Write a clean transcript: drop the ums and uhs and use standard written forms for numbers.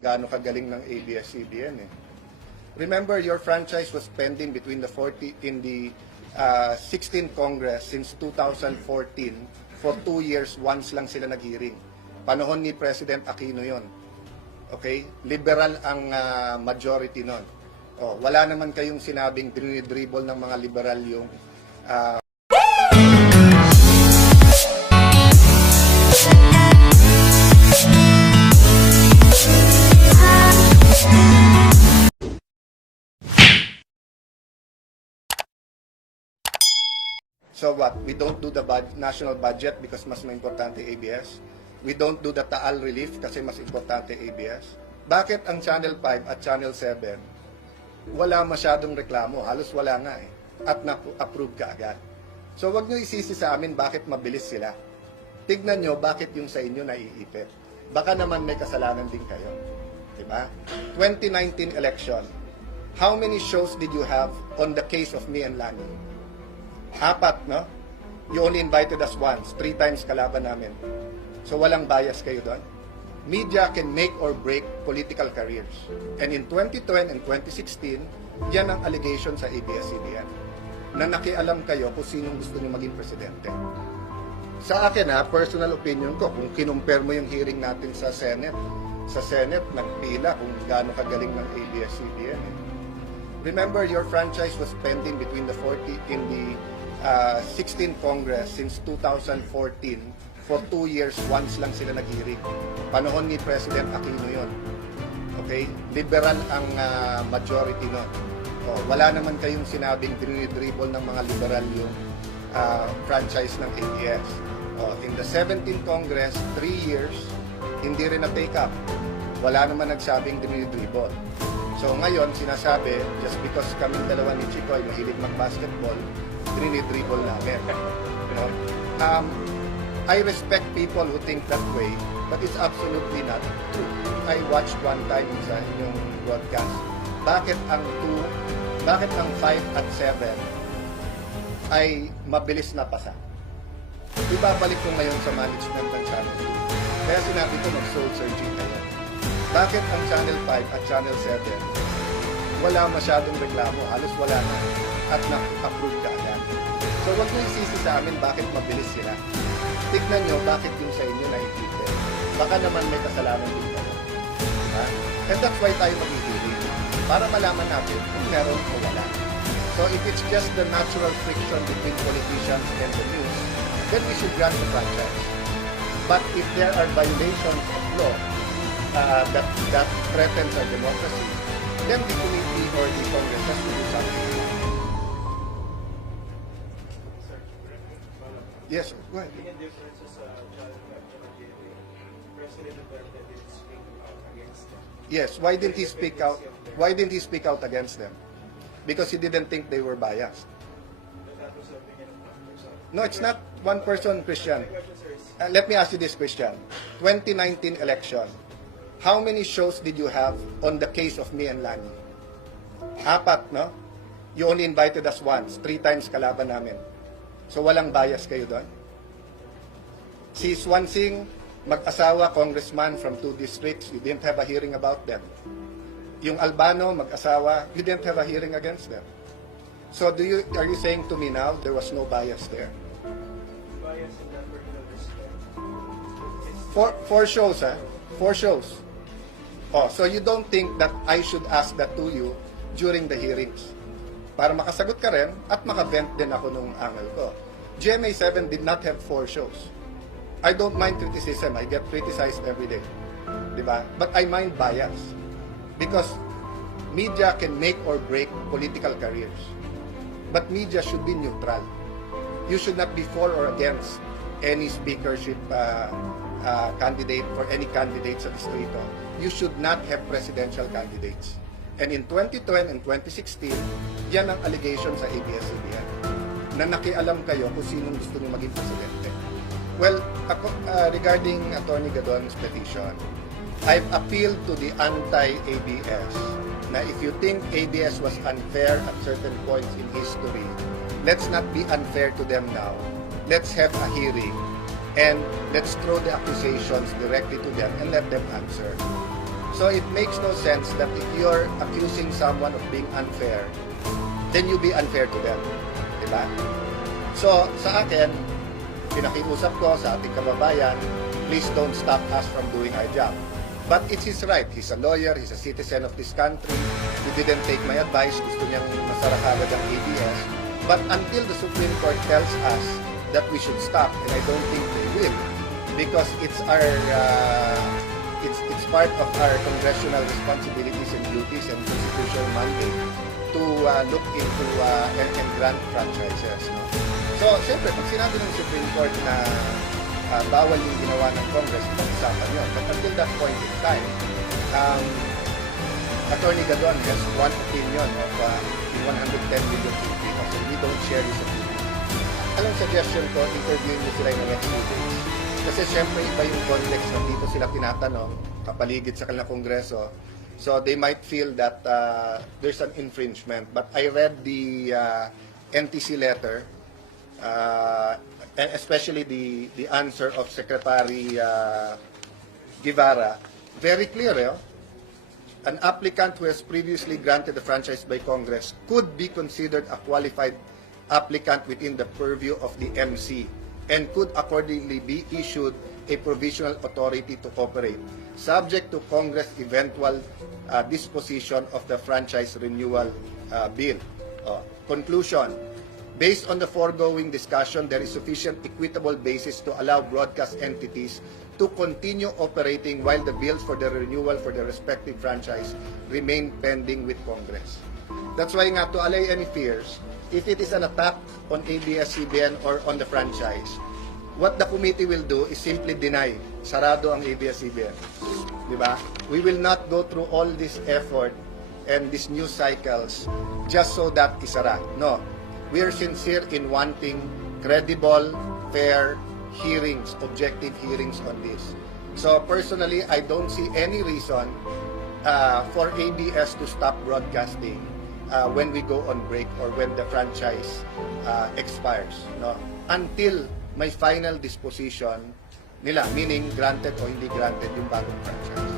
gaano kagaling ng ABS-CBN eh. Remember, your franchise was pending between the 16th Congress since 2014. For 2 years, once lang sila nag-hearing. Panahon ni President Aquino yon. Okay? Liberal ang majority nun. Oh, wala naman kayong sinabing dinidribble ng mga liberal yung So what? We don't do the national budget because mas importante ABS. We don't do the Taal relief kasi mas importante ABS. Bakit ang Channel 5 at Channel 7 wala masyadong reklamo? Halos wala nga eh. At na-approve ka agad. So wag nyo isisi sa amin bakit mabilis sila. Tignan nyo bakit yung sa inyo naiipit. Baka naman may kasalanan din kayo. Diba? 2019 election. How many shows did you have on the case of me and Lani? 4, no? You only invited us once. 3 times kalaban namin. So walang bias kayo doon. Media can make or break political careers. And in 2010 and 2016, yan ang allegation sa ABS-CBN. Na nakialam kayo kung sinong gusto nyo maging presidente. Sa akin personal opinion ko, kung kinumpare mo yung hearing natin sa Senate, nagpila kung gaano kagaling ng ABS-CBN. Remember, your franchise was pending between the 16th Congress since 2014. For 2 years, once lang sila nag-hearing. Panahon ni President Aquino yon. Okay? Liberal ang majority nun. Oh, wala naman kayong sinabing dinidribble ng mga liberal yung franchise ng ABS. Oh, in the 17th Congress, 3 years, hindi rin na-take up. Wala naman nagsabing dinidribble. So ngayon, sinasabi, just because kaming dalawa ni Chico ay mahilig mag-basketball, dinidribble namin. You know? I respect people who think that way, but it's absolutely not true. I watched one time sa inyong broadcast. Bakit ang 5 at 7 ay mabilis na pasa? Ibabalik ko ngayon sa management ng Channel 2. Kaya sinabi ko mag-soul searching kayo. Bakit ang Channel 5 at Channel 7 wala masyadong reklamo, halos wala na, at na-approve ka agad? So wag nyo isisi sa amin bakit mabilis sila. Tignan nyo bakit yung sa inyo naiipit. Baka naman may kasalanan din kayo. Diba? And that's why tayo mag-iilig. Para malaman natin kung meron o wala. So if it's just the natural friction between politicians and the news, then we should grant the franchise. But if there are violations of law that threatens our democracy, then the committee or the Congress has to do something. Yes, go ahead. Yes, why didn't he speak out? Why didn't he speak out against them? Because he didn't think they were biased. No, it's not one person, Christian. Let me ask you this question. 2019 election. How many shows did you have on the case of me and Lani? 4, no? You only invited us once. 3 times kalaban namin. So walang bias kayo doon? Si Swansing, mag-asawa, congressman from 2 districts, you didn't have a hearing about them. Yung Albano, mag-asawa, you didn't have a hearing against them. So are you saying to me now there was no bias there? Bias in that particular respect. 4 shows, 4 shows. Oh, so you don't think that I should ask that to you during the hearings? Para makasagot ka rin at makavent din ako nung angle ko. GMA7 did not have 4 shows. I don't mind criticism. I get criticized every day. Diba? But I mind bias. Because media can make or break political careers. But media should be neutral. You should not be for or against any speakership candidate for any candidate sa distrito. You should not have presidential candidates. And in 2010 and 2016, yan ang allegation sa ABS-CBN na nakialam kayo kung sinong gusto nyo maging presidente. Well, regarding Attorney Gadon's petition, I've appealed to the anti-ABS na if you think ABS was unfair at certain points in history, let's not be unfair to them now. Let's have a hearing and let's throw the accusations directly to them and let them answer. So it makes no sense that if you're accusing someone of being unfair, then you be unfair to them. Diba? So sa akin, pinakiusap ko sa ating kababayan, please don't stop us from doing our job. But it's his right. He's a lawyer, he's a citizen of this country. He didn't take my advice. Gusto niyang masara agad ang ABS. But until the Supreme Court tells us that we should stop, and I don't think they will, because it's our it's part of our congressional responsibilities and duties and constitutional mandate to look into and grant franchises. No? So, siyempre, pag sinabi ng Supreme Court na bawal yung ginawa ng Congress, pag-usapan yun. But until that point in time, Attorney Gadon has one opinion of 110 million Filipinos, and we don't share this opinion. Anong suggestion ko, interviewin mo sila in the next few days. Kasi syempre iba yung context na dito sila tinatanong, kapaligid sa kanilang kongreso. So they might feel that there's an infringement. But I read the NTC letter, and especially the answer of Secretary Guevara, very clear. An applicant who has previously granted the franchise by Congress could be considered a qualified applicant within the purview of the MC and could accordingly be issued a provisional authority to operate, subject to Congress' eventual disposition of the franchise renewal bill. Conclusion. Based on the foregoing discussion, there is sufficient equitable basis to allow broadcast entities to continue operating while the bills for the renewal for the respective franchise remain pending with Congress. That's why nga, to allay any fears, if it is an attack on ABS-CBN or on the franchise, what the committee will do is simply deny, sarado ang ABS-CBN. Diba? We will not go through all this effort and these news cycles just so that isara. No. We are sincere in wanting credible, fair hearings, objective hearings on this. So personally, I don't see any reason for ABS to stop broadcasting when we go on break or when the franchise expires, no? Until may final disposition nila, meaning granted o hindi granted yung bagong franchise.